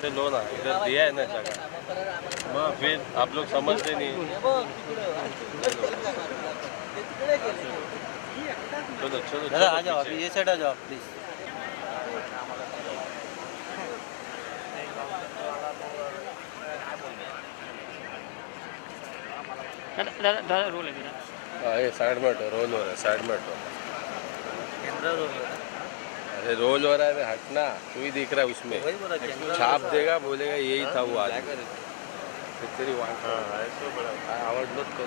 से लो ना, इधर दिया है ना जगह, फिर आप लोग समझते नहीं। चलो चलो दादा आ जाओ, अभी ये साइड आ जाओ प्लीज। दादा रोल है मेरा। हाँ ये साइड में हटो, रोल हो रहा है, साइड में हटो। कैमरा रोल हो रहा है। अरे रोल हो रहा है, हटना, तू ही दिख रहा है उसमें। छाप देगा, बोलेगा यही था वो आदमी। तेरी आवाज मत कर,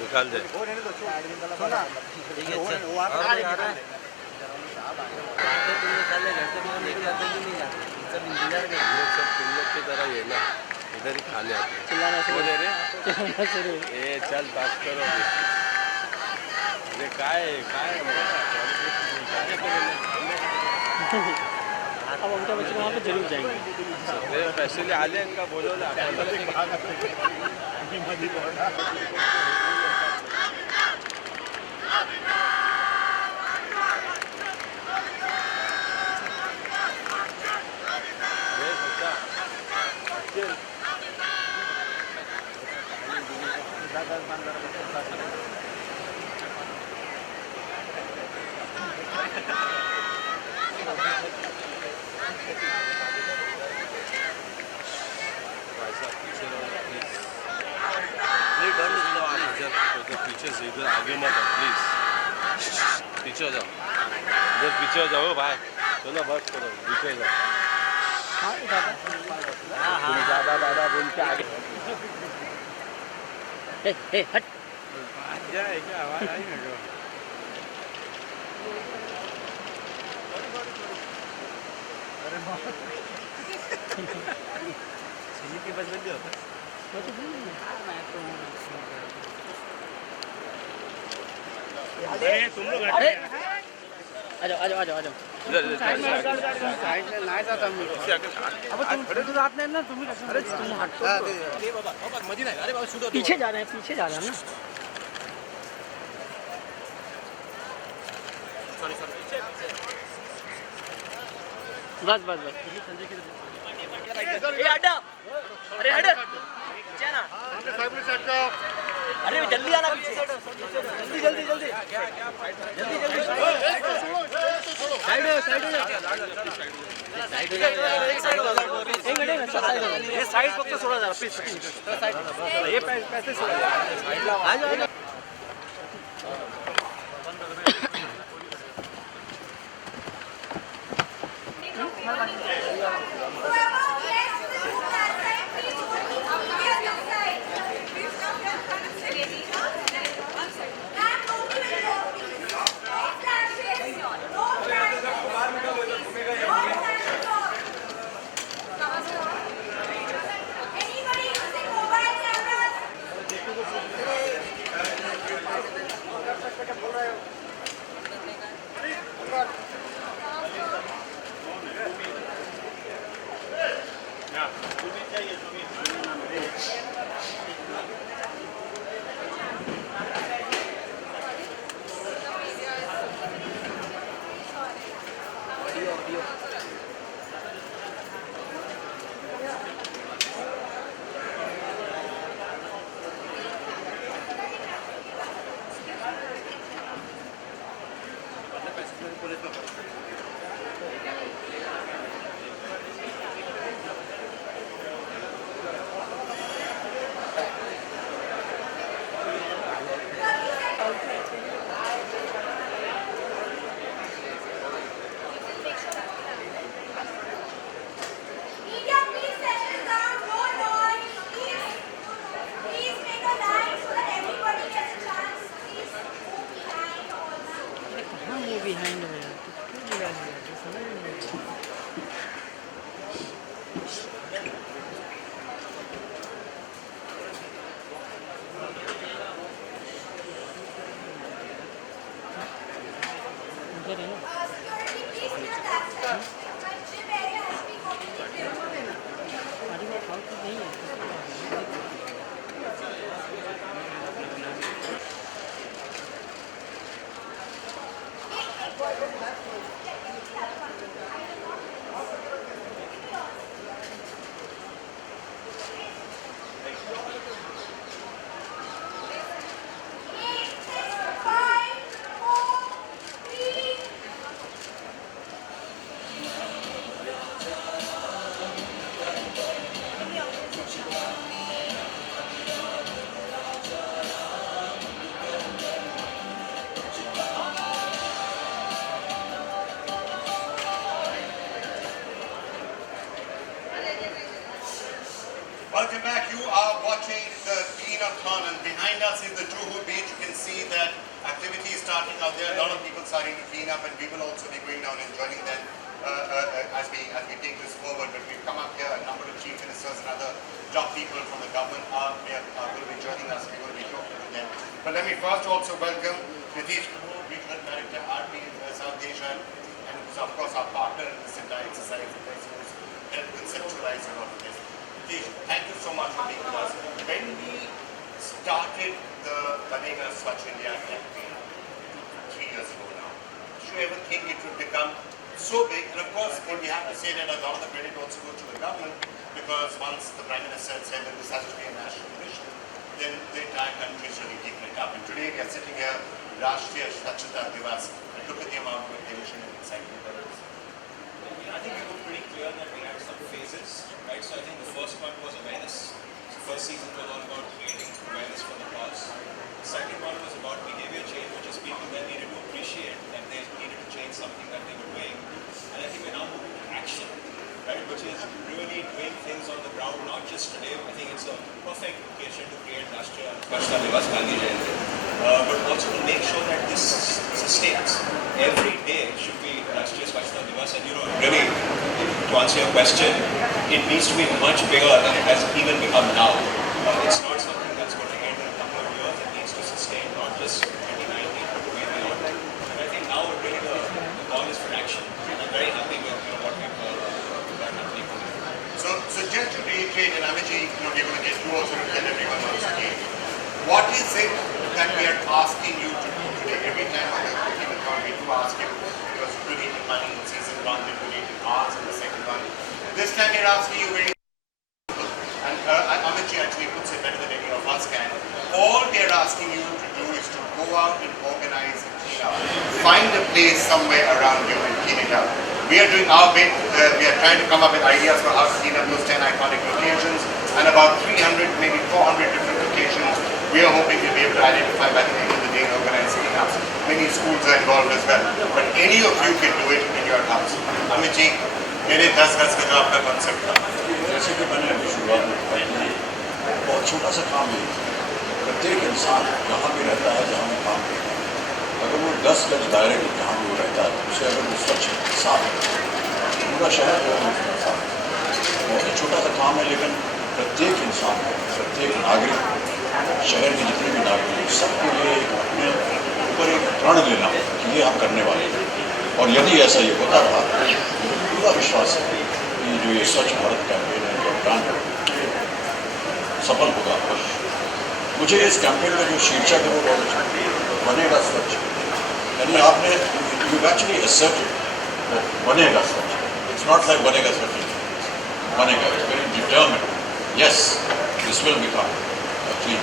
निकाल दे। सब तुम लोग की तरह ये ना इधर ही खाने आते हैं। ये चल बात करो। काय अब उनका बच्चे वहाँ पे जरूर जाएंगे। पैसे ले आले इनका बोलो ना। पीछे से इधर आगे मत आओ प्लीज, पीछे जाओ, इधर पीछे जाओ भाई, चलो बस करो, पीछे जाओ। तुम ज़्यादा दादा बोल के आगे हट जाए क्या, आवाज आई मेरे को। की बस बन जाओ। अरे तुम लोग आ जाओ आ जाओ आ जाओ आ जाओ। साइड में नहीं जाता हम। अब तुम खड़े तो आपने ना, तुम अरे तुम हट तो ये बाबा मदीना। अरे बाबा शूट पीछे जा रहे हैं, पीछे जा रहे हैं ना। सॉरी सॉरी बस बस बस। ए हटा, अरे हट ना, अरे जल्दी आना पीछे, जल्दी जल्दी जल्दी जल्दी जल्दी। साइड साइड ये साइड फक्त सोडा जरा प्लीज, साइड ये पैसे सोडा आ जाओ। Welcome back. You are watching the clean-up-thon, and behind us is the Juhu beach. You can see that activity is starting out there. A lot of people starting to clean up, and we will also be going down and joining them as we take this forward. But we've come up here. A number of chief ministers and other top people from the government are going to be joining us. We're going to be talking to them. But let me first also welcome Nitish Kapoor, Regional Director, RP in South Asia, and of course our partner in this entire exercise, the person who's helped conceptualize a lot of this. Thank you so much for being with us. When we started the Banega Swachh India campaign 3 years ago now, did you ever think it would become so big? And of course, we have to say that a lot of the credit also goes to the government, because once the Prime Minister said that this has to be a national mission, then the entire country is really taking it up. And today we are sitting here, Rashtriya Swachhta Divas, and look at the amount of attention and excitement that is. I think we were pretty clear that we had some phases, right? So I think the first one was awareness. The first season was all about creating awareness for the cause. The second one was about behavior change, which is people that needed to appreciate that they needed to change something that they were doing. And I think we're now moving to action, right? Which is really doing things on the ground, not just today. I think it's a perfect occasion to create Rashtriya Swachhta Divas Gandhi Jayanti, but also to make sure that this sustains. Every day should be Rashtriya Swachhta Divas, and really, to answer your question, it needs to be much bigger than it has even become now. It's not something that's going to end in a couple of years. It needs to sustain not just 2019, but way beyond. And I think now really the call is for action. And I'm very happy with what we've got happening. So just to reiterate, and Amitji, we're going to get you also to tell everyone once again, what is it that we are asking you to do today? Every time on the call, we do ask you, because you donated money in season 1, they donated hours in the second one. This time we're asking you very simple, and Amitji actually puts it better than any of us can. All we are asking you to do is to go out and organize and clean up. Find a place somewhere around you and clean it up. We are doing our bit. We are trying to come up with ideas for how to clean up those 10 iconic locations, and about 300, maybe 400 different locations we are hoping to be able to identify by the end of the day and organize cleanups. Many schools are involved as well. But any of you can do it in your house. Amitji, मेरे 10 गज का जो आपका concept था, जैसे कि मैंने अभी शुरुआत में बताई थी, बहुत छोटा सा काम है। प्रत्येक इंसान जहाँ भी रहता है, जहाँ भी काम करता है, अगर वो 10 गज दायरे में जहाँ भी वो रहता है, उसे अगर वो स्वच्छ साफ है, पूरा शहर जो है उसमें साफ है। बहुत ही छोटा सा काम है, लेकिन प्रत्येक इंसान को, प्रत्येक नागरिक, शहर के जितने भी नागरिक हैं, सबके लिए अपने ऊपर एक प्रण लेना कि ये हम करने वाले हैं। और यदि ऐसा ये होता रहा, पूरा विश्वास है कि जो ये स्वच्छ भारत कैंपेन है, जो अभियान है, सफल होगा। मुझे इस कैंपेन का जो शीर्षक है वो बहुत अच्छा बनेगा स्वच्छ, यानी आपने यू एक्चुअली asserted बनेगा स्वच्छ। इट्स नॉट लाइक बनेगा स्वच्छ, बनेगा, it's very determined, yes this will become clean.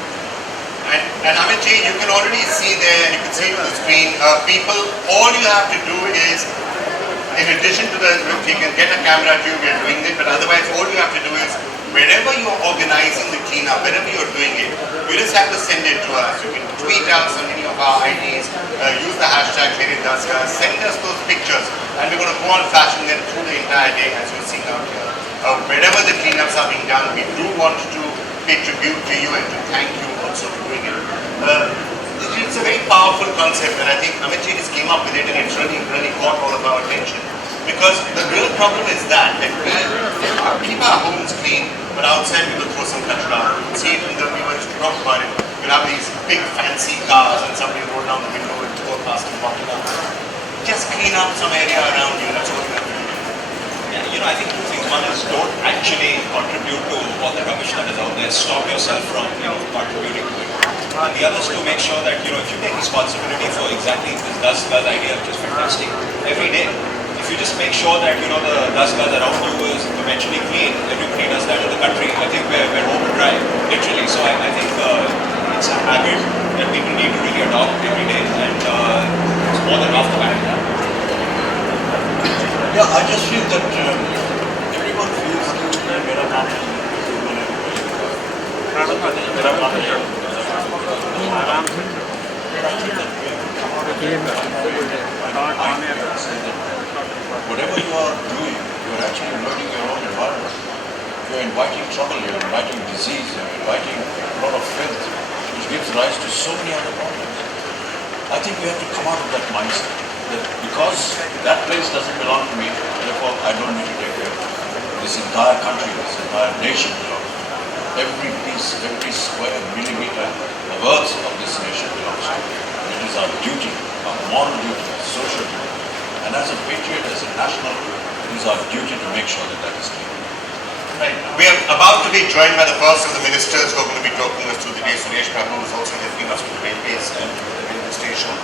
And Amitji, you can already see there, and you can see it on the screen, people, all you have to do is, in addition to the, you can get a camera to you, we are doing it, but otherwise all you have to do is, wherever you are organizing the cleanup, wherever you are doing it, you just have to send it to us. You can tweet us on any of our IDs, use the hashtag #Meridasga, send us those pictures, and we're going to go on flashing them through the entire day, as you're seeing out here. Wherever the cleanups are being done, we do want to pay tribute to you and to thank you also for doing it. It's a very powerful concept, and I think Amitji just came up with it, and it's really caught all of our attention. Because the real problem is that we keep our homes clean, but outside we will throw some kachra. You see it in the, we were talk about it. We'll have these big fancy cars, and somebody roll down the window and pour past and bottle up. Just clean up some area around you. That's what we have to do. Yeah, I think two things. One is don't actually contribute to all the rubbish that is out there. Stop yourself from, contributing to it. And the other is to make sure that, if you take responsibility for exactly this dust gaz idea, which is fantastic, every day, if you just make sure that, the dust gaz around you is eventually clean, everybody does that in the country, I think we're home and dry, literally. So I think it's a habit that people need to really adopt every day, and it's more than half the battle. Yeah, I just feel that everyone feels that मेरा काम है, मेरा काम है, आराम से whatever you are doing, you are actually learning your own environment. you're inviting trouble, you're inviting disease, you're inviting a lot of filth, which gives rise to so many other problems. I think we have to come out of that mindset, that because that place doesn't belong to me, therefore I don't need to take care of it. This entire country, this entire nation belongs to me. Every piece, every square millimeter of earth of this nation belongs to me. It is our duty, our moral duty, our social duty. And as a patriot, as a national, it is our duty to make sure that that is clear. Right. We are about to be joined by the first of the ministers who are going to be talking us through the day. Suresh Prabhu is also helping us with the railways and the railway station.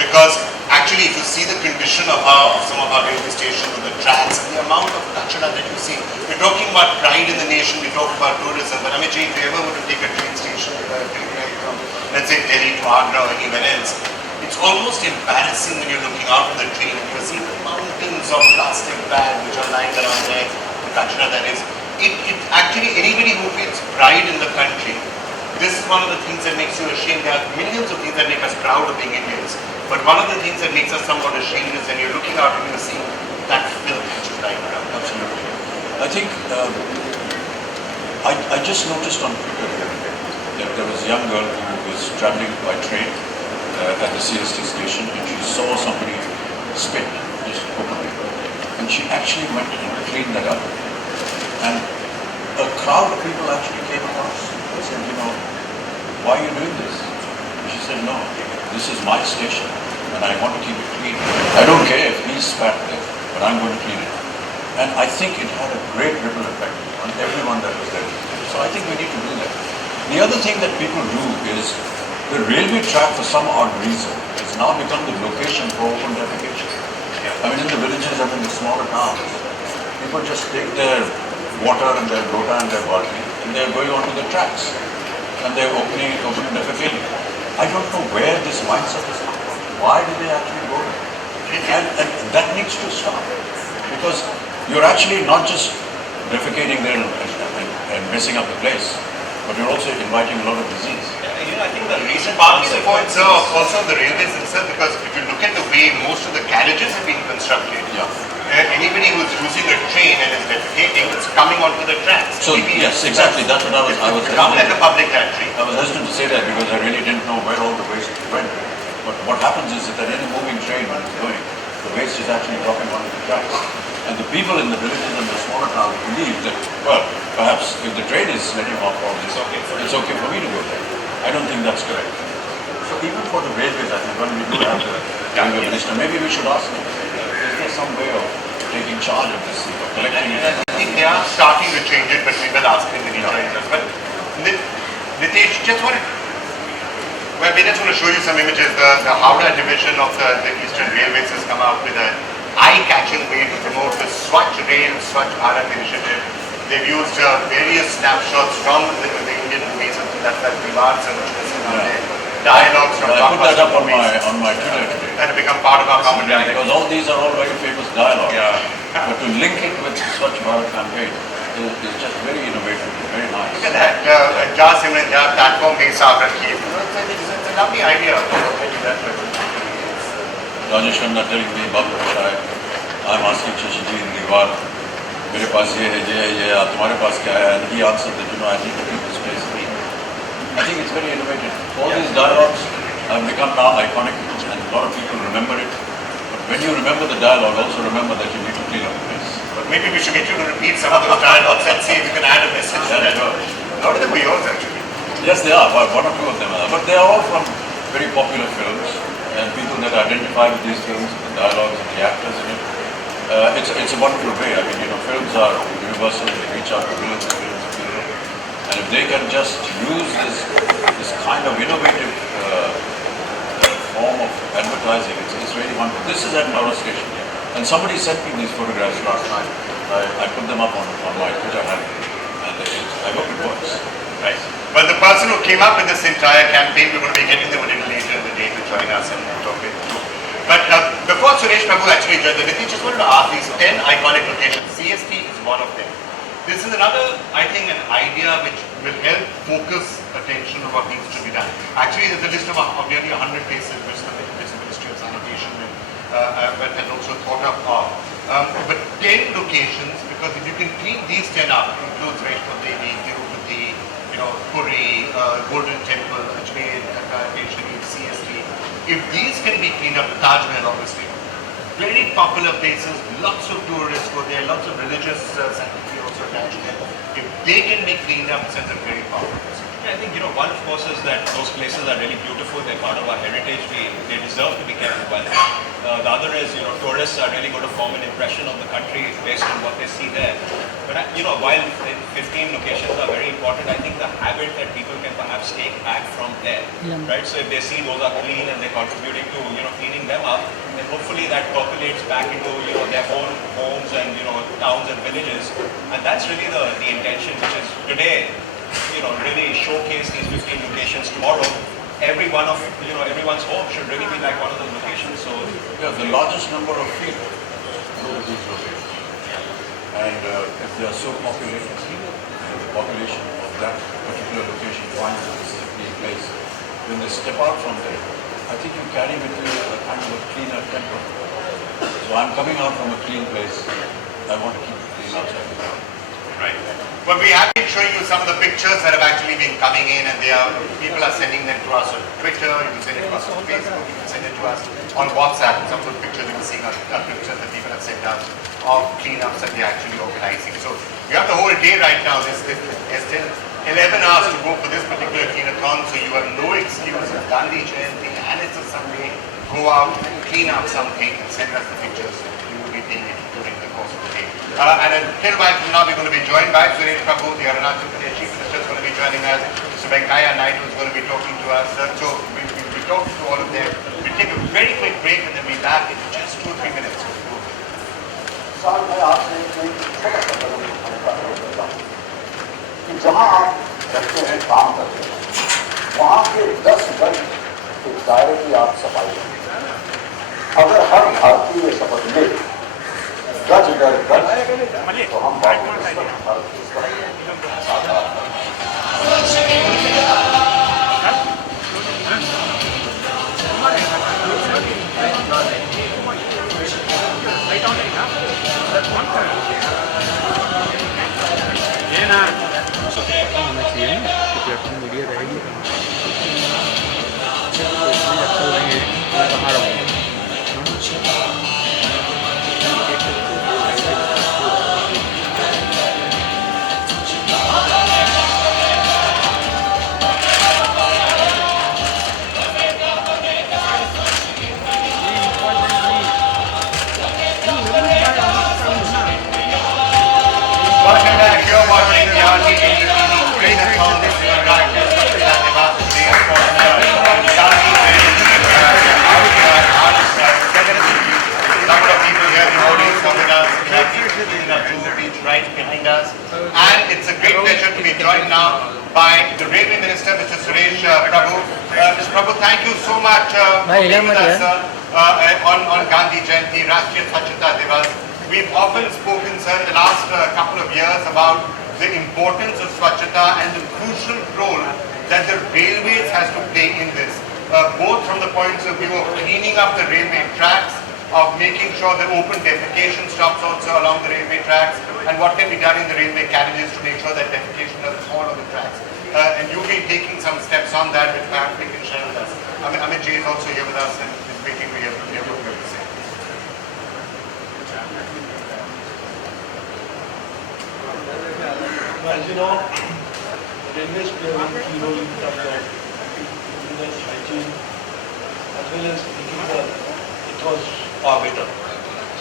Because actually if you see the condition of some of our railway stations, the tracks and the amount of Bachchana that you see, we're talking about pride in the nation, we talk about tourism, but Amit ji, if you ever were to take a train station from, let's say, Delhi to Agra or anywhere else, it's almost embarrassing when you're looking out of the train and you're seeing mountains of plastic bags which are lying around there, the Bachchana that is. It actually, anybody who feels pride in the country, this is one of the things that makes you ashamed. There are millions of things that make us proud of being Indians. But one of the things that makes us somewhat ashamed is when you're looking out and you're seeing that filth which is lying around. Absolutely. I think I just noticed on Twitter that there was a young girl who was traveling by train at the CST station and she saw somebody spit just openly. And she actually went and cleaned that up. And a crowd of people actually came across. They said, why are you doing this? And she said, no, this is my station and I want to keep it clean. I don't care if he spat there, but I'm going to clean it. And I think it had a great ripple effect on everyone that was there. So I think we need to do that. The other thing that people do is the railway track, for some odd reason, has now become the location for open defecation. I mean, in the villages and in the smaller towns, people just take their water and their lota and their balti and they're going onto the tracks and they're open defecating. I don't know where this mindset is coming from. Why do they actually go there? And that needs to stop, because you're actually not just defecating there and messing up the place, but you're also inviting a lot of disease. I think the reason Partly the point, sir, also the railways themselves, because if you look at the way most of the carriages have been constructed, anybody who's using a train and is defecating, it's coming onto the tracks. So yes, exactly. That's what I was become like a public latry. I was hesitant to say that because I really didn't know where all the waste went. But what happens is that any moving train when it's going, the waste is actually dropping onto the tracks. And the people in the villages and the smaller towns believe that, well, perhaps if the train is letting off all this, it's okay for me to go there. I don't think that's correct. So even for the railways, I think when we do have the railway minister, maybe we should ask him, is there some way of taking charge of this, of collecting it? I think they are starting to change it, but we will ask him when he joins us. But Nitesh, we just want to show you some images. The Howrah division of the Eastern Railways has come out with an eye-catching way to promote the Swachh Rail, Swachh Bharat initiative. They've used various snapshots from the Indian movies, that's like Vivads and dialogues from I put that up on my Twitter today. That have become part of our commentary. Because all these are all very famous dialogues. But to link it with the Swachh Bharat campaign is just very innovative, very nice. Look at that, platform based It's a lovely idea. Rajesh Khanna telling me, Babu, I'm asking Shashiji in Diwar, मेरे पास ये है, ये तुम्हारे पास क्या है? And he answered that, I need to keep this place clean. I think it's very innovative. All these dialogues have become now iconic and a lot of people remember it. But when you remember the dialogue, also remember that you need to clean up the place. But maybe we should get you to repeat some of those dialogues and see if you can add a message to that. Sure. A lot of them were yours actually. Yes, they are. One or two of them are. But they are all from very popular films and people that identify with these films, the dialogues and the actors in it. It's a wonderful way. I mean, films are universal. They reach out to millions and millions of people. And if they can just use this kind of innovative form of advertising, it's really wonderful. This is at Howrah Station. And somebody sent me these photographs last night. I put them up on my Twitter handle. And I hope it works. Right. Well, the person who came up with this entire campaign, we're going to be getting them a little later in the day to join us and talk with you. But before Suresh Prabhu actually joined the meeting, just wanted to ask these 10 iconic locations. CST is one of them. This is another, I think, an idea which will help focus attention on what needs to be done. Actually, there's a list of nearly 100 places which the Ministry of Sanitation and also thought of. But 10 locations, because because if you can clean these 10 up, includes Vaishnav Devi, Tirupati, Puri, Golden Temple, Ajmer, Sharif, CST, if these can be cleaned up, the Taj Mahal obviously, very popular places, lots of tourists go there, lots of religious sanctity also attached there. If they can be cleaned up, it sends a very powerful message. I think, one of course is that those places are really beautiful, they're part of our heritage, they deserve to be kept well. The other is, tourists are really going to form an impression of the country based on what they see there. But, while 15 locations are very important, I think the habit that people can perhaps take back from there, right? So if they see those are clean and they're contributing to, cleaning them up, then hopefully that percolates back into, their own homes and, towns and villages. And that's really the intention, which is today, really showcase these 15 locations. Tomorrow, every one of, everyone's home should really be like one of those locations. So yeah, the largest number of people go to these locations. And if they are so populated, the population of that particular location finds that this is a clean place. When they step out from there, I think you carry with you a kind of a cleaner temper. So I'm coming out from a clean place. I want to keep it clean outside. Right. Well, we have been showing you some of the pictures that have actually been coming in, and people are sending them to us on Twitter, you can send it to us on Facebook, you can send it to us on WhatsApp. Some of the pictures you can see are pictures that people have sent us of cleanups that they're actually organizing. So we have the whole day right now. There's still 11 hours to go for this particular cleanathon, so you have no excuse. It's Gandhi Jayanti and it's a Sunday. Go out and clean up something and send us the pictures. You will be taking it during the course of the day. And a little while from now, we're going to be joined by Suresh Prabhu, the Arunachal Pradesh Chief Minister, is going to be joining us. Mr. Venkaiah Naidu is going to be talking to us. So we'll be talking to all of them. We'll take a very quick break and then we'll be back in just 2 or 3 minutes. साल में आपसे कोई छोटा सा कदम उठाने का अनुरोध करता हूँ कि जहाँ आप रहते हैं, काम करते हैं, वहाँ के 10 गज के दायरे की आप सफाई करें। अगर हर भारतीय शपथ ले गज दर गज, तो हम भारत होना चाहिए ना, तो प्लेटफॉर्म मीडिया रहेगी तो इसमें अच्छा लगेंगे। मैं कहाँ रहूँगा You're watching the RTD cleanathon. This is Rakesh Bachchana, number of people here in the audience with us. We have people cleaning up Juhu Beach right behind us. And it's a great pleasure to be joined now by the Railway Minister, Mr. Suresh Prabhu. Mr. Prabhu, thank you so much for being with us on Gandhi Jayanti, Rashtriya Swachhata Divas. We've often spoken, sir, in the last couple of years about the importance of Swachhata and the crucial role that the railways has to play in this, both from the points of view of cleaning up the railway tracks, of making sure that open defecation stops also along the railway tracks, and what can be done in the railway carriages to make sure that defecation doesn't fall on the tracks. And you've been taking some steps on that, which perhaps we can share with us. Amit Ji is also here with us and is waiting to hear what you have to say. As you know, railways play a very key role in terms of cleanliness, hygiene, as well as making the ethos far better.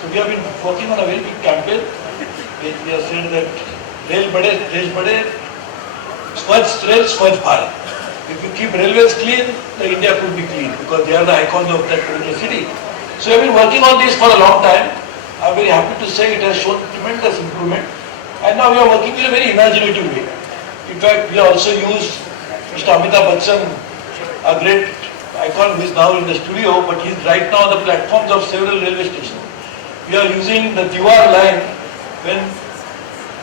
So we have been working on a very big campaign where we have said that Rail Bade, Desh Bade, Swachh Rail, Swachh Bharat. If you keep railways clean, the India could be clean because they are the icons of that particular city. So we have been working on this for a long time. I am very happy to say it has shown tremendous improvement. And now we are working in a very imaginative way. In fact, we also use Mr. Amithabh Bachchana, a great icon who is now in the studio, but he is right now on the platforms of several railway stations. We are using the Diwar line when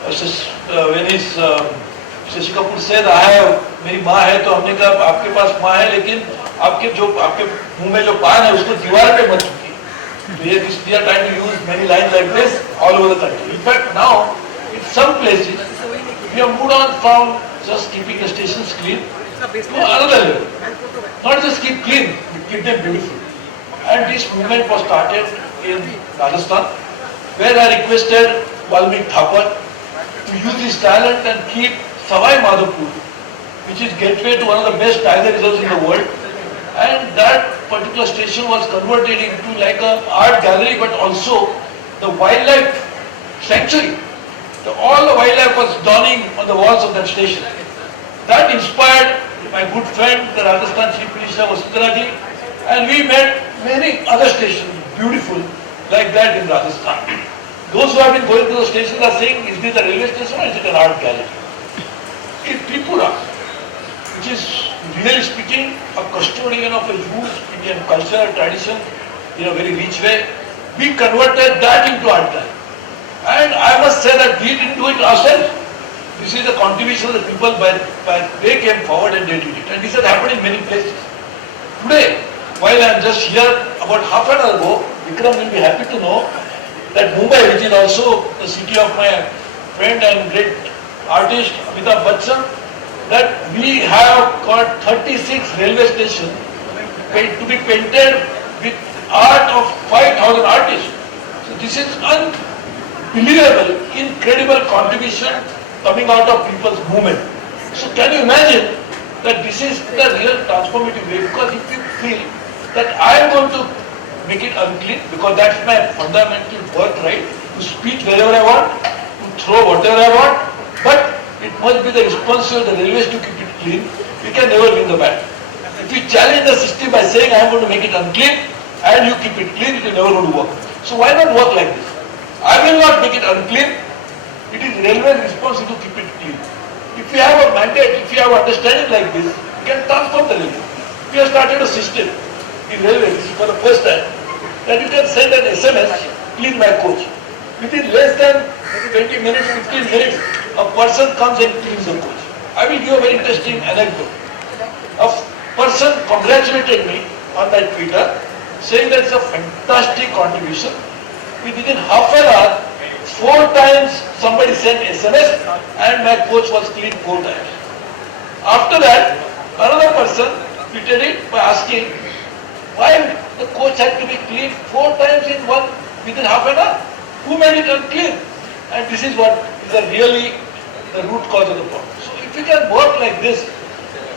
his Shashi Kapoor said, मेरी माँ है तो हमने कहा आपके पास माँ है लेकिन आपके मुंह में जो पान है उसको दीवार पे मत चुकिए. So we are trying to use many lines like this all over the country. In fact, now some places we have moved on from just keeping the stations clean to another level. Not just keep clean, but keep them beautiful. And this movement was started in Rajasthan, where I requested Valmik Thapar to use his talent and keep Savai Madhopur, which is gateway to one of the best tiger reserves in the world. And that particular station was converted into like an art gallery, but also the wildlife sanctuary. All the wildlife was dawning on the walls of that station. That inspired my good friend, the Rajasthan Chief Minister Vasundhara ji, and we met many other stations, beautiful, like that in Rajasthan. Those who have been going to those stations are saying, is this a railway station or is it an art gallery? In Tripura, which is really speaking a custodian of a huge Indian culture, tradition, in a very rich way, we converted that into art gallery. And I must say that we didn't do it ourselves. This is a contribution of the people by they came forward and they did it. And this has happened in many places. Today, while I am just here, about half an hour ago, Vikram will be happy to know that Mumbai, which is also the city of my friend and great artist Amithabh Bachchana, that we have got 36 railway stations to be painted with art of 5,000 artists. So this is unbelievable, incredible contribution coming out of people's movement. So can you imagine that this is the real transformative way? Because if you feel that I am going to make it unclean, because that's my fundamental birthright, to speak wherever I want, to throw whatever I want, but it must be the responsibility of the railways to keep it clean. We can never win the battle. If we challenge the system by saying I am going to make it unclean and you keep it clean, it is never going to work. So why not work like this? I will not make it unclean. It is railway's responsibility to keep it clean. If we have a mandate, if we have understanding like this, we can transform the railway. We have started a system in railways for the first time that you can send an SMS, clean my coach. Within less than 20 minutes, 15 minutes, a person comes and cleans the coach. I will give a very interesting anecdote. A person congratulated me on my Twitter, saying that it's a fantastic contribution. Within half an hour, 4 times somebody sent SMS and my coach was cleaned 4 times. After that, another person tweeted it by asking why the coach had to be cleaned 4 times within half an hour. Who made it unclean? And this is what is really the root cause of the problem. So if we can work like this,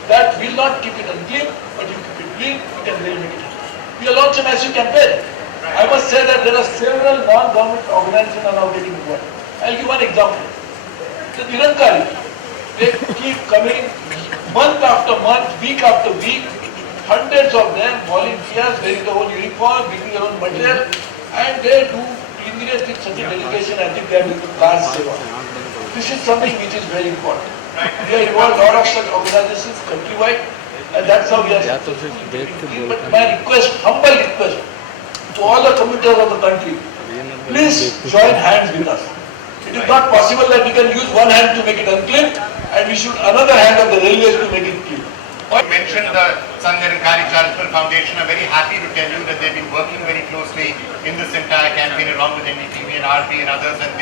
that will not keep it unclean, but you keep it clean, you can really make it unclean. We will launch a massive campaign. I must say that there are several non-government organizations are now getting involved. I'll give one example. The Nirankari, they keep coming month after month, week after week, hundreds of them, volunteers, wearing their own uniform, bringing their own material, and they do cleanliness with such a dedication. I think they are doing the class seva. This is something which is very important. We are involved a lot of such organizations countrywide, and that's how we are. But my request, humble request, to all the commuters of the country, please join hands with us. It is not possible that we can use one hand to make it unclean and we should another hand of the railways to make it clean. I mentioned the Sanjanankari Charitable Foundation. I'm very happy to tell you that they've been working very closely in this entire campaign along with NDTV and RP and others, and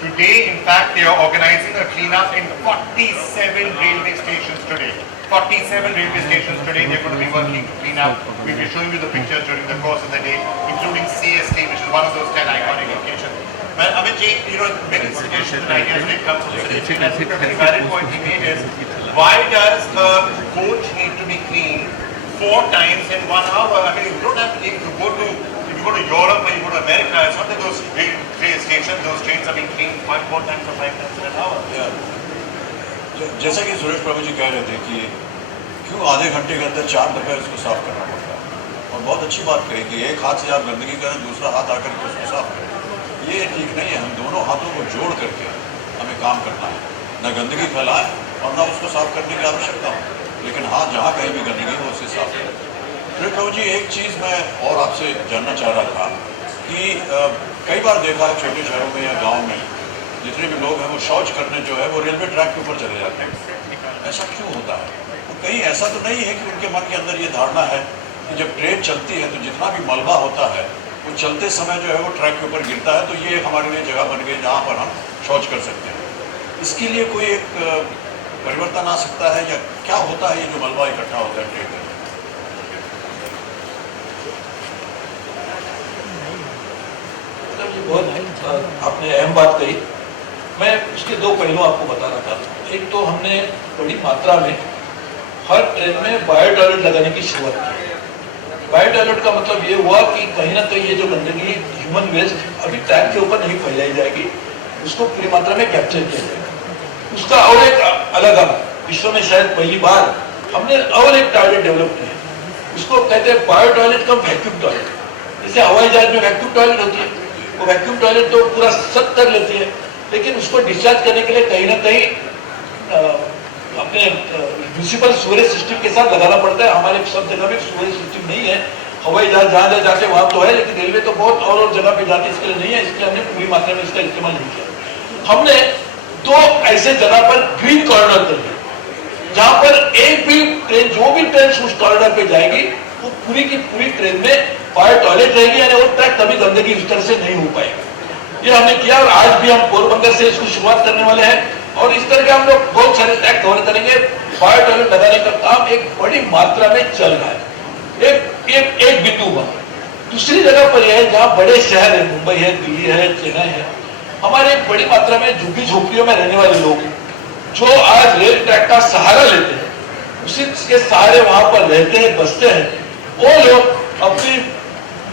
today in fact they are organizing a cleanup in 47 railway stations today. 47 railway stations today they're going to be working to clean up. We'll be showing you the pictures during the course of the day, including CST, which is one of those 10 iconic locations. Well, Amitji, many suggestions and ideas when it comes to this. And I think a very valid point he made is, why does a coach need to be cleaned 4 times in 1 hour? I mean, you don't have to, if you go to Europe or you go to America, it's not that those train stations, those trains are being cleaned 4 times or 5 times in an hour. Yeah. जैसा कि सुरेश प्रभु जी कह रहे थे कि क्यों आधे घंटे के अंदर 4 दफ़े उसको साफ करना पड़ता है, और बहुत अच्छी बात कही कि एक हाथ से आप गंदगी करें, दूसरा हाथ आकर के उसको साफ करें, ये ठीक नहीं है। हम दोनों हाथों को जोड़ करके हमें काम करना है, न गंदगी फैलाएं और न उसको साफ करने की आवश्यकता हो, लेकिन हाथ जहाँ कहीं भी गंदगी हो उसे साफ करें। सुरेश प्रभु जी, एक चीज़ मैं और आपसे जानना चाह रहा था कि कई बार देखा है छोटे शहरों में या गाँव में जितने भी लोग हैं वो शौच करने जो है वो रेलवे ट्रैक के ऊपर चले जाते हैं। ऐसा क्यों होता है? तो कहीं ऐसा तो नहीं है कि उनके मन के अंदर ये धारणा है कि जब ट्रेन चलती है तो जितना भी मलबा होता है वो चलते समय जो है वो ट्रैक के ऊपर गिरता है, तो ये हमारे लिए जगह बन गई जहाँ पर हम शौच कर सकते हैं। इसके लिए कोई एक परिवर्तन आ सकता है या क्या होता है ये जो मलबा इकट्ठा होता है ट्रेन में? ये बहुत आपने अहम बात कही। मैं उसके दो पहलू आपको बता रहा था। एक तो हमने बड़ी मात्रा में हर ट्रेन में बायो टॉयलेट लगाने की शुरुआत की। बायो टॉयलेट का मतलब ये हुआ कि कहीं ना कहीं ये जो गंदगी ह्यूमन वेस्ट अभी ट्रैक के ऊपर नहीं फैलाई जाएगी, उसको पूरी मात्रा में कैप्चर किया जाएगा। उसका और एक अलग विश्व में शायद पहली बार हमने और एक टॉयलेट डेवलप किया, उसको कहते हैं बायो टॉयलेट का वैक्यूम टॉयलेट। जैसे हवाई जहाज में वैक्यूम टॉयलेट होती है, वो वैक्यूम टॉयलेट तो पूरा सब कर लेती है, लेकिन उसको डिस्चार्ज करने के लिए कहीं ना कहीं अपने म्यूनिसिपल सीवरेज सिस्टम के साथ लगाना पड़ता है। हमारे सब जगह में सीवरेज सिस्टम नहीं है। हवाई जहाज जहाँ जाते वहां तो है, लेकिन रेलवे तो बहुत और जगह पे जाते इसके लिए नहीं है, इसलिए हमने पूरी मात्रा में इसका इस्तेमाल नहीं किया। हमने दो ऐसे जगह पर ग्रीन कॉरिडोर कर दिया, जहां पर एक भी ट्रेन जो भी ट्रेन उस कॉरिडोर पे जाएगी वो पूरी की पूरी ट्रेन में बायो टॉयलेट रहेगी, यानी वो ट्रैक कभी गंदगी इस तरह से नहीं हो पाएगी। ये हमने किया और आज भी हम पोरबंदर से इसको शुरुआत करने वाले हैं और इस तरह के हम लोग बहुत सारे ट्रैक कवर करेंगे। बायो टॉयलेट लगाने का काम एक बड़ी मात्रा में चल रहा है। एक बिंदु हुआ। दूसरी जगह पर यह है जहां बड़े शहर है, मुंबई है, दिल्ली है, चेन्नई है, हमारे बड़ी मात्रा में झुग्गी झोपड़ियों में रहने वाले लोग जो आज रेल ट्रैक का सहारा लेते हैं, उसी के सहारे वहां पर रहते हैं, बसते हैं, वो लोग अपनी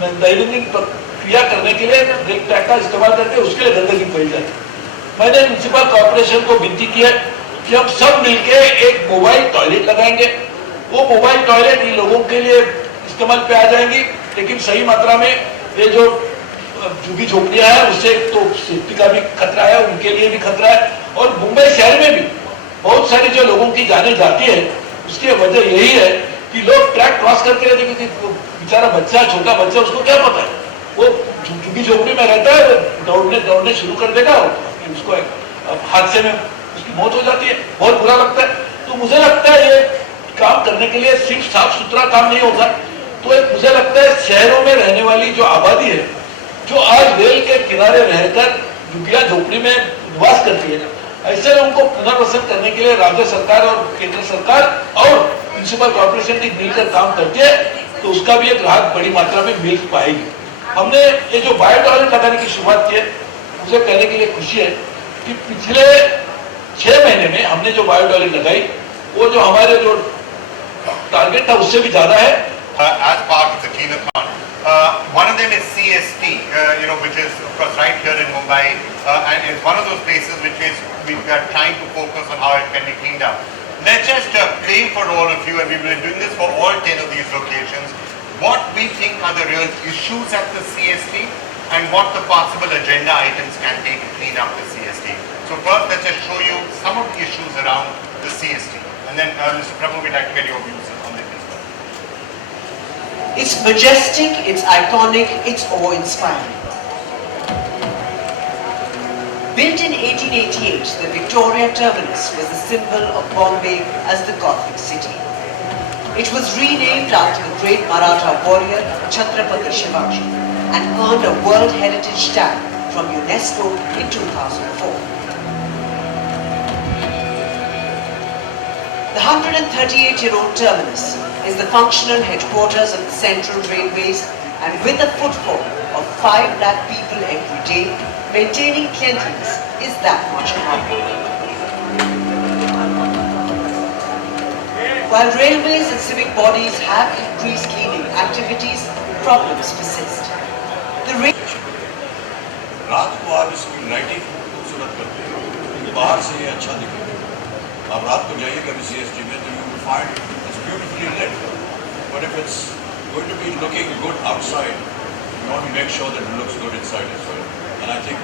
दैनंदिन प्रक्रिया करने के लिए रेल ट्रैक का इस्तेमाल करते हैं, उसके लिए गंदगी फैल जाती है। मैंने म्युनिसिपल कॉर्पोरेशन को विनती की है कि हम सब मिलकर एक मोबाइल टॉयलेट लगाएंगे। वो मोबाइल टॉयलेट इन लोगों के लिए इस्तेमाल पे आ जाएंगी, लेकिन सही मात्रा में ये जो झुग्गी झोपड़ियां हैं उससे तो सेफ्टी का भी खतरा है, उनके लिए भी खतरा है। और मुंबई शहर में भी बहुत सारी जो लोगों की जाने जाती है, उसकी वजह यही है कि लोग ट्रैक क्रॉस करके रहते, क्योंकि बेचारा बच्चा, छोटा बच्चा, उसको क्या पता है, वो झुग्गी झोपड़ी में रहता है, दौड़ने शुरू कर देगा, उसको हादसे में उसकी मौत हो जाती है, बहुत बुरा लगता है। तो मुझे लगता है ये काम करने के लिए सिर्फ साफ सुथरा काम नहीं होगा, तो एक मुझे लगता है शहरों में रहने वाली जो आबादी है, जो आज रेल के किनारे रहकर झुग्गिया झोपड़ी में निवास करती है, ऐसे लोगों को पुनर्वसन करने के लिए राज्य सरकार और केंद्र सरकार और म्युनिसिपल कॉर्पोरेशन की मिलकर काम करती है, तो उसका भी एक राहत बड़ी मात्रा में मिल पाएगी। हमने ये जो बायो टॉयलेट लगाने की शुरुआत की है, मुझे कहने के लिए खुशी है कि पिछले 6 महीने में हमने जो बायो टॉयलेट लगाई, वो जो हमारे जो टारगेट था उससे भी ज्यादा है। As part of the cleanathon, one of them is CST, which is of course right here in Mumbai, and it's one of those places which is we are trying to focus on how it can be cleaned up. Let's just play for all of you, and we've been doing this for all 10 of these locations, what we think are the real issues at the CST and what the possible agenda items can be to clean up the CST. So first, let's just show you some of the issues around the CST, and then Mr. Prabhu, we'd like to get your views on this. It's majestic, it's iconic, it's awe-inspiring. Built in 1888, the Victoria Terminus was the symbol of Bombay as the Gothic city. It was renamed after the great Maratha warrior Chhatrapati Shivaji and earned a World Heritage tag from UNESCO in 2004. The 138-year-old terminus is the functional headquarters of the Central Railways, and with a footfall of 5 lakh people every day, maintaining cleanliness is that much harder. While railways and civic bodies have increased cleaning activities, problems persist. रात को आप इसकी lighting खूबसूरत करते हैं, क्योंकि बाहर से ये अच्छा दिखेगा। आप रात को जाइए कभी CST में तो you will find its beautifully lit, but if it's going to be looking good outside, you want to make sure that it looks good inside as well. And I think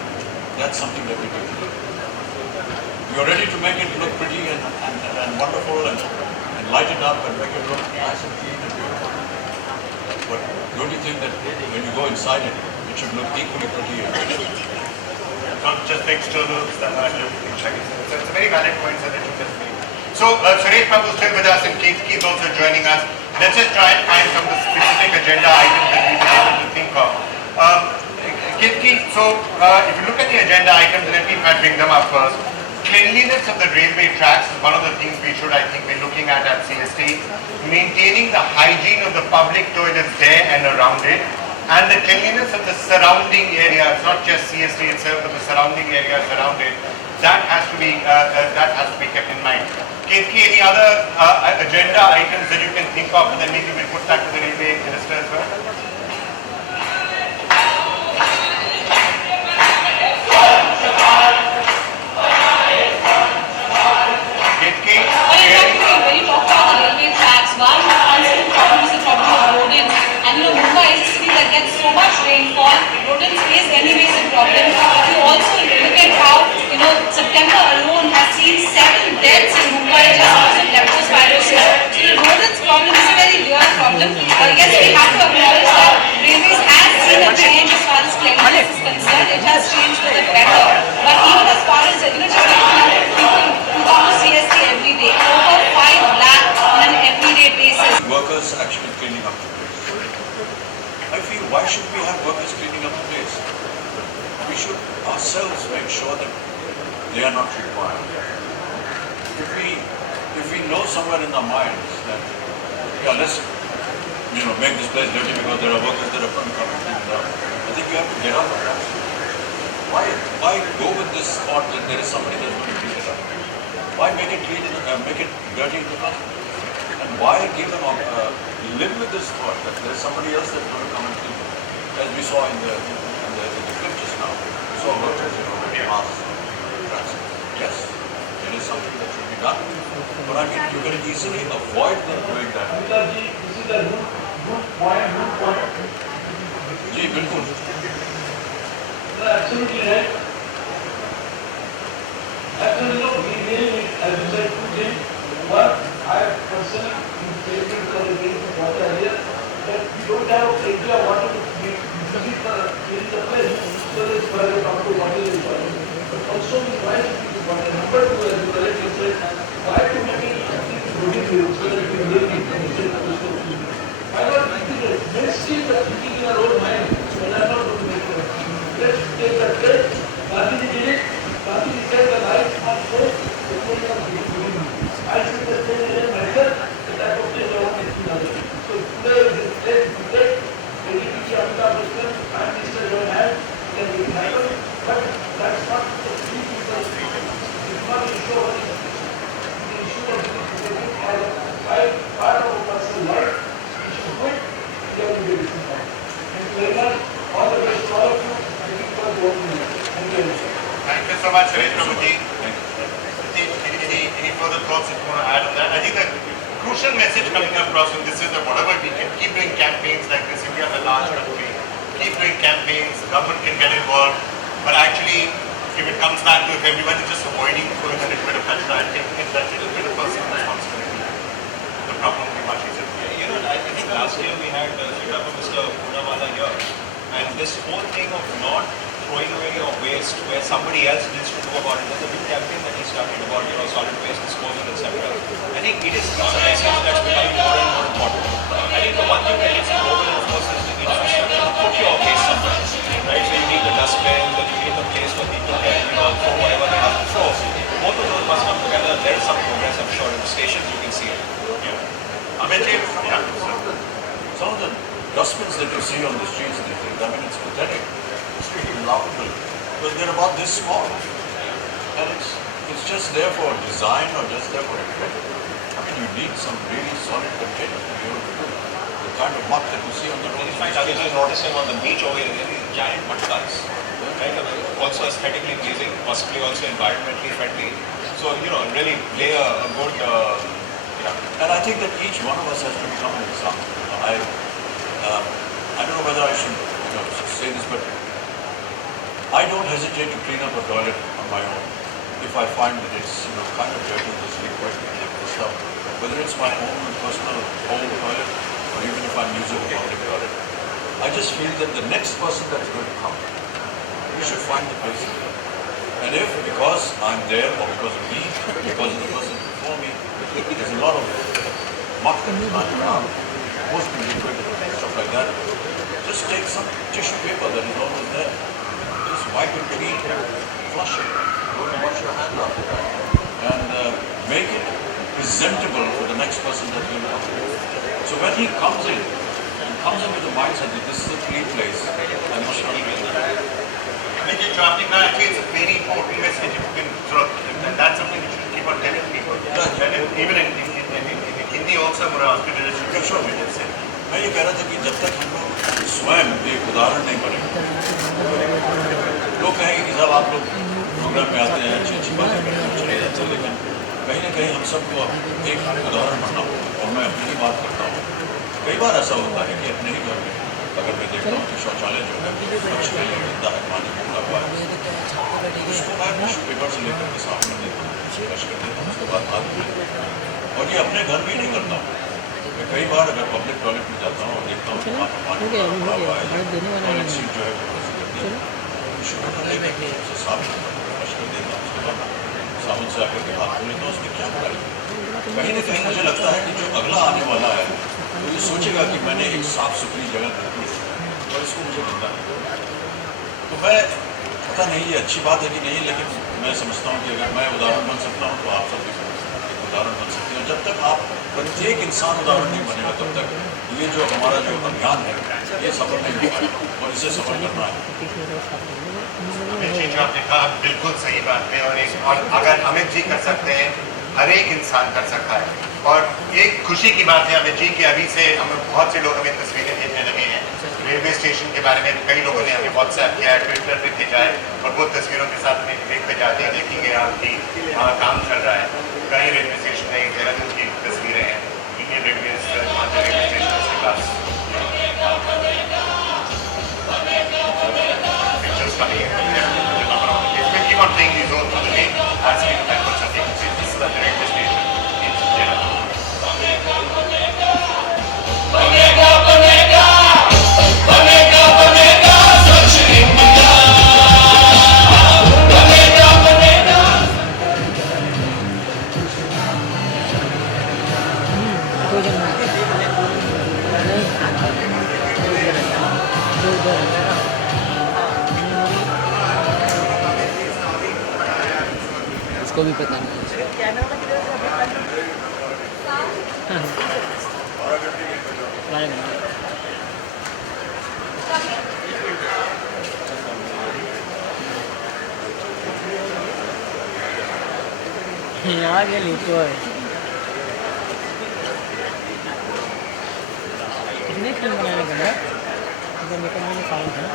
that's something that we can do. We are ready to make it look pretty and wonderful and light it up and make it look nice and clean and beautiful. But don't you think that when you go inside it, it should look equally pretty and not just the externals that are checking. So it's a very valid point that you just made. So Suresh Prabhu is still with us and Keith also joining us. Let's just try and find some of the specific agenda items that we've been able to think of. Keith, so if you look at the agenda items, let me try to bring them up first. cleanliness of the railway tracks is one of the things we should, I think, be looking at CST. Maintaining the hygiene of the public toilets there and around it, and the cleanliness of the surrounding areas, not just CST itself, but the surrounding areas around it. That has to be kept in mind. KK, any other agenda items that you can think of, and then maybe we'll put that to the railway minister as well? When you talk about the railway tracks, one constant problem is the problem of rodents. And Mumbai is a city that gets so much rainfall. Rodents face anyways a problem. If you also look at how, September alone has seen 7 deaths in Mumbai just because of leptospirosis. So the rodents problem is a very real problem. Yes, we have to acknowledge that railways has seen a change as far as cleanliness is concerned. It has changed for the better. But even as far as, just looking at people who come to CST every day, over 5 lakh on an everyday basis. Workers actually cleaning up the place. I feel, why should we have workers cleaning up the place? We should ourselves make sure that they are not required. If we know somewhere in our minds that, let's make this place dirty because there are workers that are going to come and clean it up, I think you have to get up on that. Why go with this thought that there is somebody that's going to clean it up? Why make it clean, make it dirty in the first place? And why give them live with this thought that there is somebody else that's going to come and clean it? As we saw in the clip just now, we saw workers, masks, tracks. Yes, it is something that should be done. But I mean, you can easily avoid them doing that. Amithabh ji, this is a good point. Ji, bilkul. Absolutely right. Absolutely, we really need, as you said, 2 things. One, I personally take it for the green water area, that we don't have a area of water to be using for cleaning the place, so there's further talk to water is important. But also, why should we do water? Number 2, as you correctly said, why to make it something to so that we really need to listen to the story? Why not make it mainstream the thinking in our own mind, but I'm not going to make it. Let's take the trade. Gandhi did it. Gandhi said the lights are safe, the place of green. I see the same in myself, that I don't take around with another. So today, this place, we take ADPG Amithabh Bachchan, Prime Minister join hands, then we can happen. But that's not the three people. It's not the issue of the issue of the as a part of a person's life. We should quit, we have to be disciplined. Thank you very much. All the best to all of you. Thank you for working with us. Thank you very much. Thank you so much, Suresh Prabhuji. Any further thoughts that you want to add on that? I think the crucial message coming across from this is that whatever we can, keep doing campaigns like this. India is a large country. Keep doing campaigns. The government can get involved. But actually, if it comes back to if everyone is just avoiding throwing a little bit of kachra, I think that little bit of personal responsibility, the problem will be much easier. I think last year we had Mr. Poonawala here, and this whole thing of not throwing away your waste where somebody else needs to know about it. There's a big campaign that he started about, solid waste disposal, etc. I think it is a message that's becoming more and more important. I think the one thing that needs to go over, of course, is the infrastructure to put your waste somewhere, right? So you need the dustbin, that you need the place where people can, throw whatever they have to throw. Both of those must come together. There is some progress, I'm sure, in the stations you can see it. Some of the dustbins that you see on the streets these days, I mean, it's pathetic. It's really laughable. Because they're about this small. And it's just there for design or just there for effect. I mean, you need some really solid container to be able to do the kind of muck that you see on the road. In fact, I was just noticing on the beach over here, there are these giant mud cars. Right? Also aesthetically pleasing, possibly also environmentally friendly. So, really play a good... And I think that each one of us has to become an example. I don't know whether I should say this, but I don't hesitate to clean up a toilet on my own if I find that it's kind of dirty, this liquid, this stuff. Whether it's my own personal home toilet or even if I'm using a public toilet. I just feel that the next person that's going to come, we should find the place. And if because I'm there or because of me, because of the person before me, there's a lot of muck that is lying around, mostly liquid, stuff like that. Just take some tissue paper that is always there. Just wipe it clean. flush it, go and wash your hands after that, and make it presentable for the next person that will come. So when he comes in with the mindset that this is a clean place, I must not be there. Actually, it's a very important message you can throw, and that's something you should keep on telling people. And even in Hindi also, मैं ये कह रहा था कि जब तक हम लोग स्वयं एक उदाहरण नहीं बनेंगे, लोग कहेंगे कि साहब आप लोग प्रोग्राम में आते हैं, अच्छी अच्छी बातें करते हैं, चले जाते हैं, लेकिन कहीं ना कहीं हम सबको एक उदाहरण बनना होगा। और मैं अपनी ही बात करता हूँ, कई बार ऐसा होता है कि अपने ही घर में अगर मैं देखता हूँ कि शौचालय जो है स्वच्छ नहीं होता है, पानी भूखा हुआ है, उसको मैं टिश्यू पेपर से लेकर के सामने देता हूँ, फ्लश कर देता हूँ, उसके बाद हाथ धो लेता हूँ। और ये अपने घर भी नहीं करता हूँ, मैं कई बार अगर पब्लिक टॉयलेट में जाता हूँ और देखता हूँ कि वहाँ पर पानी भरा हुआ है, टॉयलेट सीट जो है वो टिश्यू पेपर लेकर के उसे साफ फ्लश कर देता हूँ, उसके बाद साबुन से आकर के हाथ धो लेता हूँ। उसमें क्या बुराई है? कहीं ना कहीं मुझे लगता है कि जो अगला आने वाला है वो ये सोचेगा कि मैंने एक साफ सुथरी जगह रखी है और इसको मुझे गंदा नहीं करना। तो मैं पता नहीं ये अच्छी बात है कि नहीं, लेकिन मैं समझता हूँ कि अगर मैं उदाहरण बन सकता हूँ तो आप सब भी उदाहरण बन सकते हैं। जब तक आप प्रत्येक इंसान उदाहरण नहीं बनेगा तब तक ये जो हमारा जो अभियान है ये सफल नहीं हो पाएगा और इसे सफल करना है। अमित जी जो आपने कहा बिल्कुल सही बात है, और अगर अमित जी कर सकते हैं हर एक इंसान कर सकता है। और एक खुशी की बात है अमित जी कि अभी से हमें बहुत से लोग हमें तस्वीरें भेजने लगे हैं रेलवे स्टेशन के बारे में। कई लोगों ने हमें व्हाट्सएप किया है, ट्विटर पे भेजा है, और वो तस्वीरों के साथ हमें लिंक पे जाते हैं, देखिए आपकी वहाँ काम चल रहा है। कई रेलवे स्टेशन है, देहरादून की तस्वीरें हैं, इंडियन रेलवे स्टेशन के पास pictures coming in. If we keep on playing these roles on the day, as we members of the agency, this is the railway station in Dettol. Banega, Banega, Banega, Banega, Swachh India. Banega, Banega. इसको भी पता नहीं। यहाँ के लिखो है कितने film बनाने का है अगर मेरे को मैंने फाइन है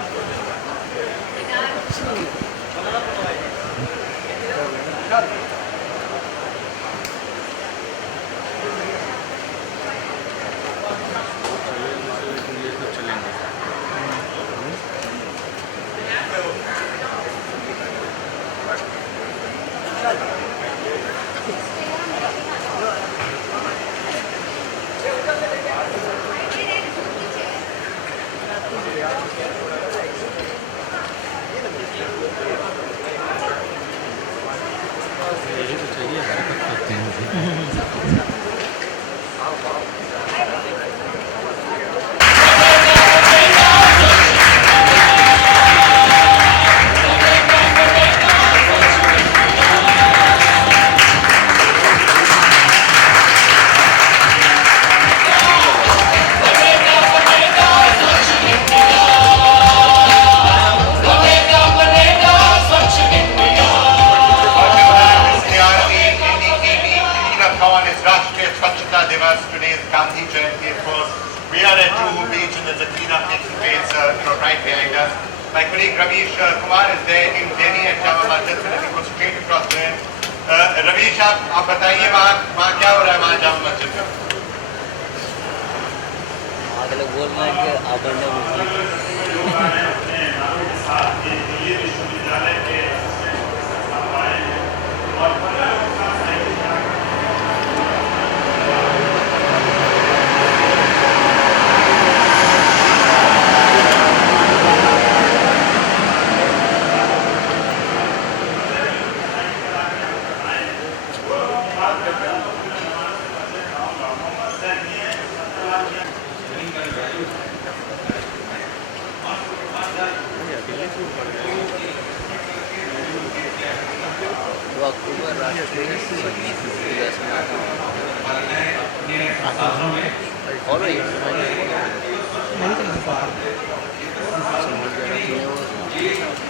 Today is Gandhi Jayanti, of course. We are at Juhu Beach and there's a cleanup taking place right behind us. My colleague Ravish Kumar is there in Delhi at Jama Masjid, so let me go straight across there. Ravish, आप बताइए वहाँ क्या हो रहा है वहाँ जामा मस्जिद में? आगे लोग बोल रहे हैं कि आभरण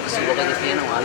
सुबह का देखिए ना वहाँ